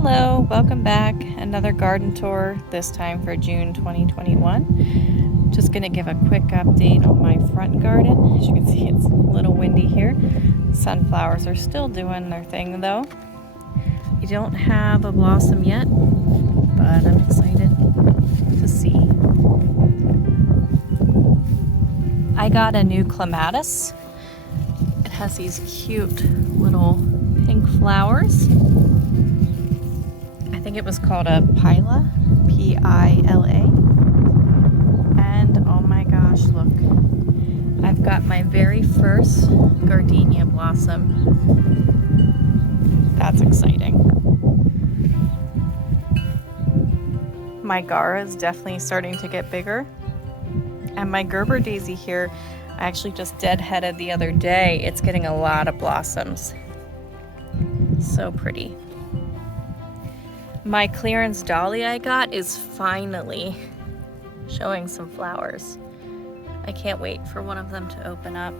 Hello, welcome back. Another garden tour, this time for June 2021. Just gonna give a quick update on my front garden. As you can see, it's a little windy here. Sunflowers are still doing their thing though. I don't have a blossom yet, but I'm excited to see. I got a new clematis. It has these cute little pink flowers. I think it was called a Pila, P-I-L-A. And oh my gosh, look. I've got my very first gardenia blossom. That's exciting. My Gara is definitely starting to get bigger. And my Gerber daisy here, I actually just deadheaded the other day. It's getting a lot of blossoms. So pretty. My clearance dahlia I got is finally showing some flowers. I can't wait for one of them to open up.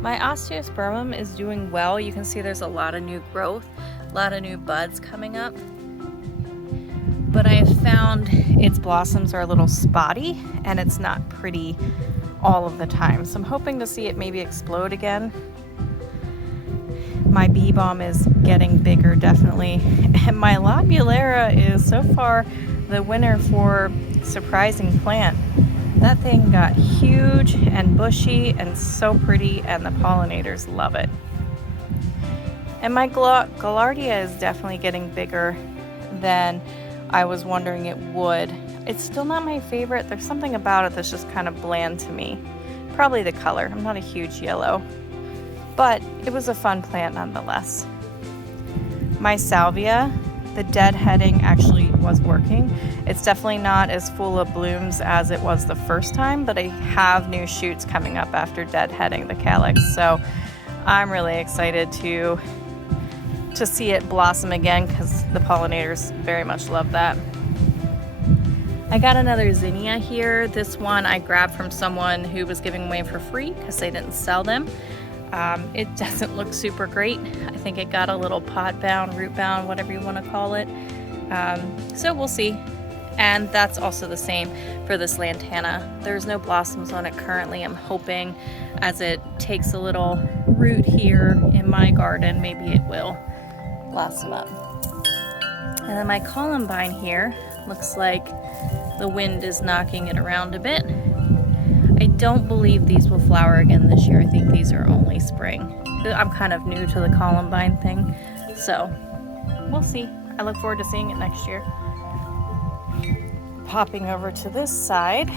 My osteospermum is doing well. You can see there's a lot of new growth, a lot of new buds coming up. But I have found its blossoms are a little spotty and it's not pretty all of the time. So I'm hoping to see it maybe explode again. My bee balm is getting bigger, definitely. And my lobulera is so far the winner for surprising plant. That thing got huge and bushy and so pretty, and the pollinators love it. And my Gaillardia is definitely getting bigger than I was wondering it would. It's still not my favorite. There's something about it that's just kind of bland to me. Probably the color. I'm not a huge yellow. But it was a fun plant nonetheless. My salvia, the deadheading actually was working. It's definitely not as full of blooms as it was the first time, but I have new shoots coming up after deadheading the calyx. So I'm really excited to see it blossom again because the pollinators very much love that. I got another zinnia here. This one I grabbed from someone who was giving away for free because they didn't sell them. It doesn't look super great. I think it got a little pot bound, root bound, whatever you want to call it. So we'll see. And that's also the same for this lantana. There's no blossoms on it currently. I'm hoping as it takes a little root here in my garden, maybe it will blossom up. And then my columbine here looks like the wind is knocking it around a bit. I don't believe these will flower again this year. I think these are only spring. I'm kind of new to the columbine thing, so we'll see. I look forward to seeing it next year. Popping over to this side,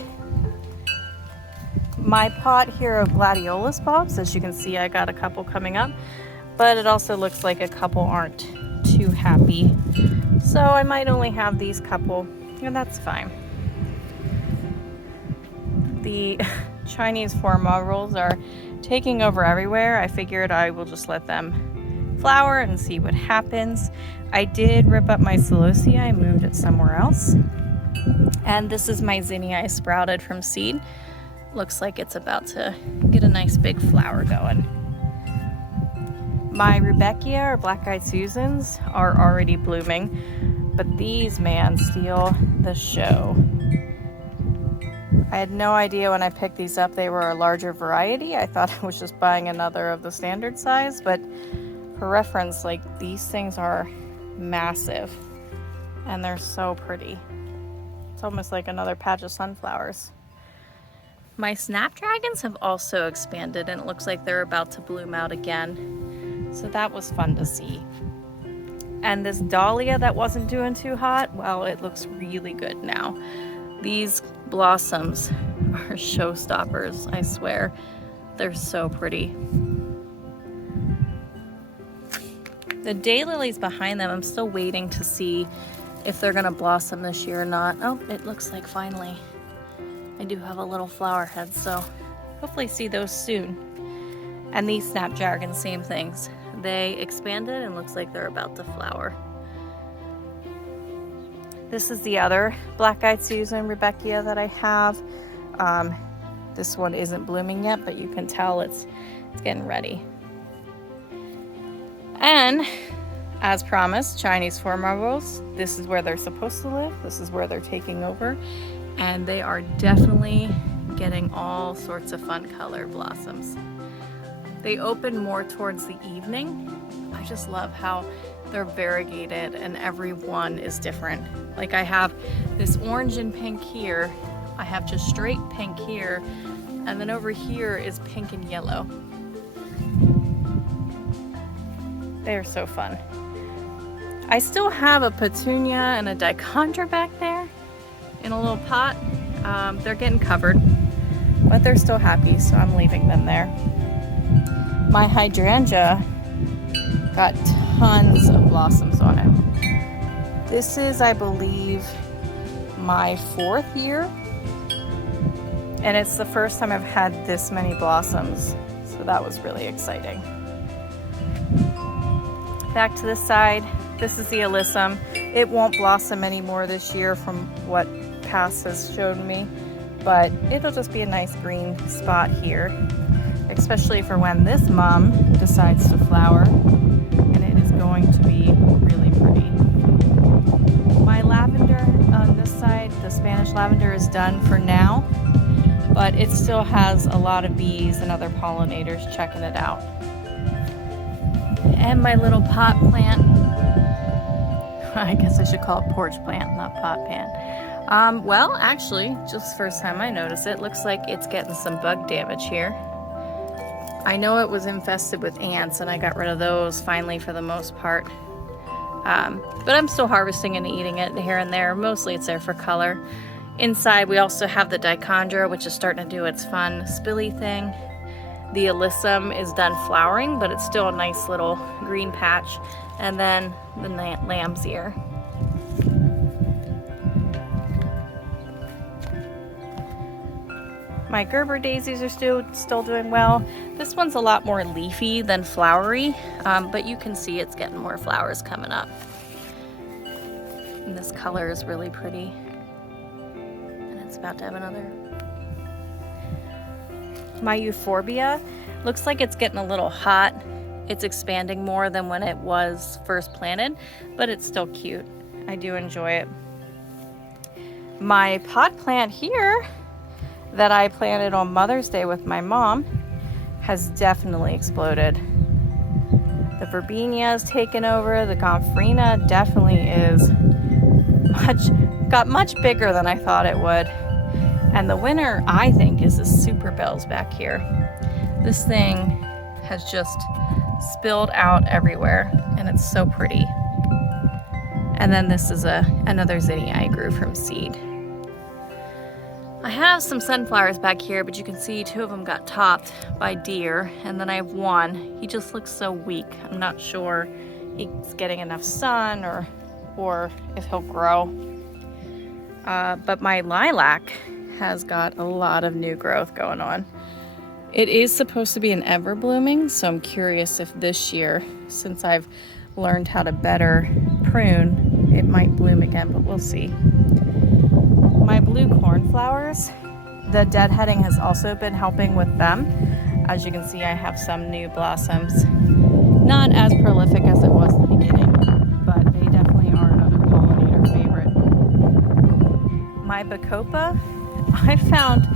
my pot here of gladiolus bulbs. As you can see, I got a couple coming up, but it also looks like a couple aren't too happy. So I might only have these couple, and that's fine. The Chinese four rolls are taking over everywhere. I figured I will just let them flower and see what happens. I did rip up my celosia. I moved it somewhere else. And this is my zinnia I sprouted from seed. Looks like it's about to get a nice big flower going. My Rudbeckia or black-eyed Susans are already blooming, but these, man, steal the show. I had no idea when I picked these up they were a larger variety. I thought I was just buying another of the standard size, but for reference, like, these things are massive and they're so pretty. It's almost like another patch of sunflowers. My snapdragons have also expanded and it looks like they're about to bloom out again. So that was fun to see. And this dahlia that wasn't doing too hot, well, it looks really good now. These blossoms are showstoppers, I swear. They're so pretty. The daylilies behind them, I'm still waiting to see if they're gonna blossom this year or not. Oh, it looks like finally I do have a little flower head, so hopefully see those soon. And these snapdragons, same things. They expanded and looks like they're about to flower. This is the other black-eyed Susan Rudbeckia that I have. This one isn't blooming yet, but you can tell it's getting ready. And As promised, Chinese formals. This is where they're supposed to live. This is where they're taking over. And they are definitely getting all sorts of fun color blossoms. They open more towards the evening. I just love how they're variegated and every one is different. Like I have this orange and pink here. I have just straight pink here. And then over here is pink and yellow. They're so fun. I still have a petunia and a dichondra back there in a little pot. They're getting covered, but they're still happy, so I'm leaving them there. My hydrangea got tons of blossoms on it. This is, I believe, my 4th year, and it's the first time I've had this many blossoms, so that was really exciting. Back to this side, this is the alyssum. It won't blossom anymore this year from what Cass has shown me, but it'll just be a nice green spot here, especially for when this mom decides to flower, and it is going to be really pretty. My lavender on this side, the Spanish lavender, is done for now, but it still has a lot of bees and other pollinators checking it out. And my little pot plant, I guess I should call it porch plant, not pot plant. Well, actually, just first time I notice it, looks like it's getting some bug damage here. I know it was infested with ants and I got rid of those finally for the most part. But I'm still harvesting and eating it here and there. Mostly it's there for color. Inside we also have the dichondra, which is starting to do its fun spilly thing. The alyssum is done flowering, but it's still a nice little green patch. And then the lamb's ear. My Gerber daisies are still doing well. This one's a lot more leafy than flowery, but you can see it's getting more flowers coming up. And this color is really pretty. And it's about to have another. My euphorbia looks like it's getting a little hot. It's expanding more than when it was first planted, but it's still cute. I do enjoy it. My pot plant here that I planted on Mother's Day with my mom has definitely exploded. The verbena has taken over. The gomphrena definitely is got much bigger than I thought it would. And the winner, I think, is the super bells back here. This thing has just spilled out everywhere, and it's so pretty. And then this is another zinnia I grew from seed. I have some sunflowers back here, but you can see 2 of them got topped by deer, and then I have 1. He just looks so weak. I'm not sure he's getting enough sun or if he'll grow. But my lilac has got a lot of new growth going on. It is supposed to be an ever blooming, so I'm curious if this year, since I've learned how to better prune, it might bloom again, but we'll see. My blue cornflowers, the deadheading has also been helping with them. As you can see, I have some new blossoms. Not as prolific as it was in the beginning, but they definitely are another pollinator favorite. My bacopa, I found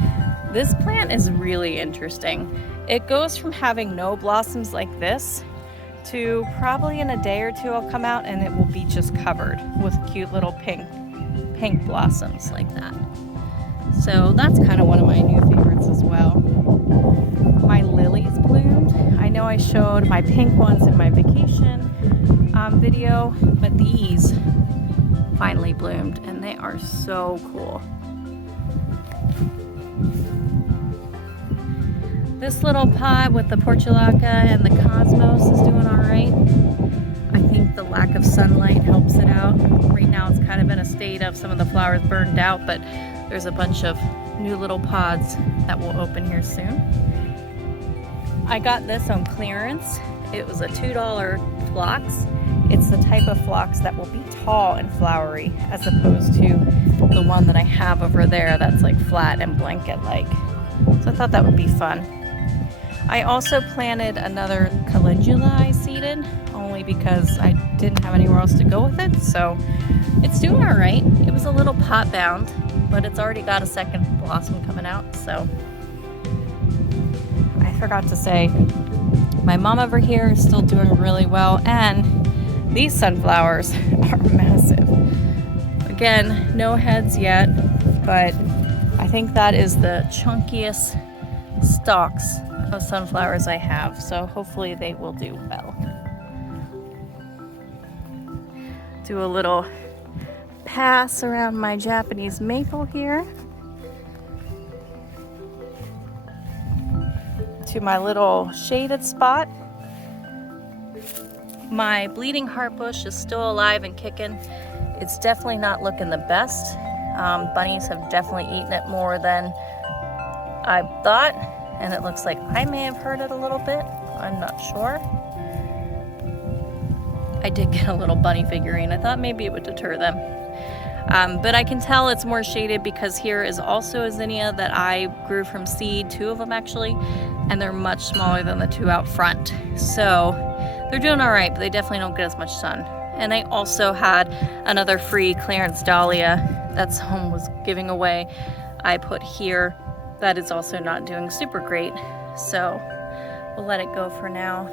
this plant is really interesting. It goes from having no blossoms like this to probably in a day or 2 it'll come out and it will be just covered with cute little pink blossoms like that. So that's kind of one of my new favorites as well. My lilies bloomed. I know I showed my pink ones in my vacation video, but these finally bloomed and they are so cool. This little pot with the portulaca and the cosmos is doing all right. I think the lack of sunlight helps it out. Right now it's kind of in a state of some of the flowers burned out, but there's a bunch of new little pods that will open here soon. I got this on clearance. It was a $2 phlox. It's the type of phlox that will be tall and flowery as opposed to the one that I have over there that's like flat and blanket-like. So I thought that would be fun. I also planted another calendula I seeded. planted, only because I didn't have anywhere else to go with it. So it's doing all right. It was a little pot bound, but it's already got a second blossom coming out. So I forgot to say, my mom over here is still doing really well, and these sunflowers are massive. Again, no heads yet, but I think that is the chunkiest stalks of sunflowers I have, so hopefully they will do well. Do a little pass around my Japanese maple here to my little shaded spot. My bleeding heart bush is still alive and kicking. It's definitely not looking the best. Bunnies have definitely eaten it more than I thought, and it looks like I may have hurt it a little bit. I'm not sure. I did get a little bunny figurine. I thought maybe it would deter them. But I can tell it's more shaded because here is also a zinnia that I grew from seed, 2 of them actually, and they're much smaller than the 2 out front. So they're doing all right, but they definitely don't get as much sun. And I also had another free Clarence Dahlia that someone was giving away. I put here. That is also not doing super great, so we'll let it go for now.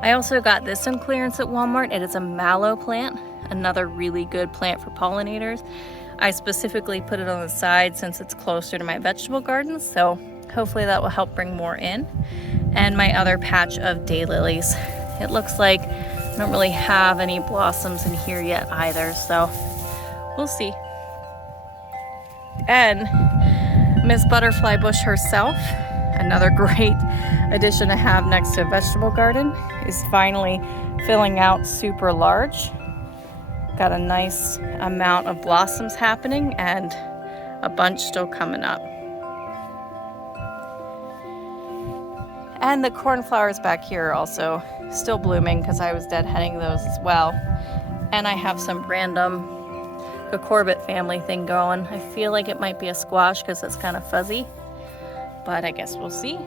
I also got this on clearance at Walmart. It is a mallow plant, another really good plant for pollinators. I specifically put it on the side since it's closer to my vegetable garden, so hopefully that will help bring more in. And my other patch of daylilies. It looks like I don't really have any blossoms in here yet either, so we'll see. And Miss Butterfly Bush herself, another great addition to have next to a vegetable garden, is finally filling out super large. Got a nice amount of blossoms happening and a bunch still coming up. And the cornflowers back here are also still blooming because I was deadheading those as well. And I have some random cucurbit family thing going. I feel like it might be a squash because it's kind of fuzzy, but I guess we'll see.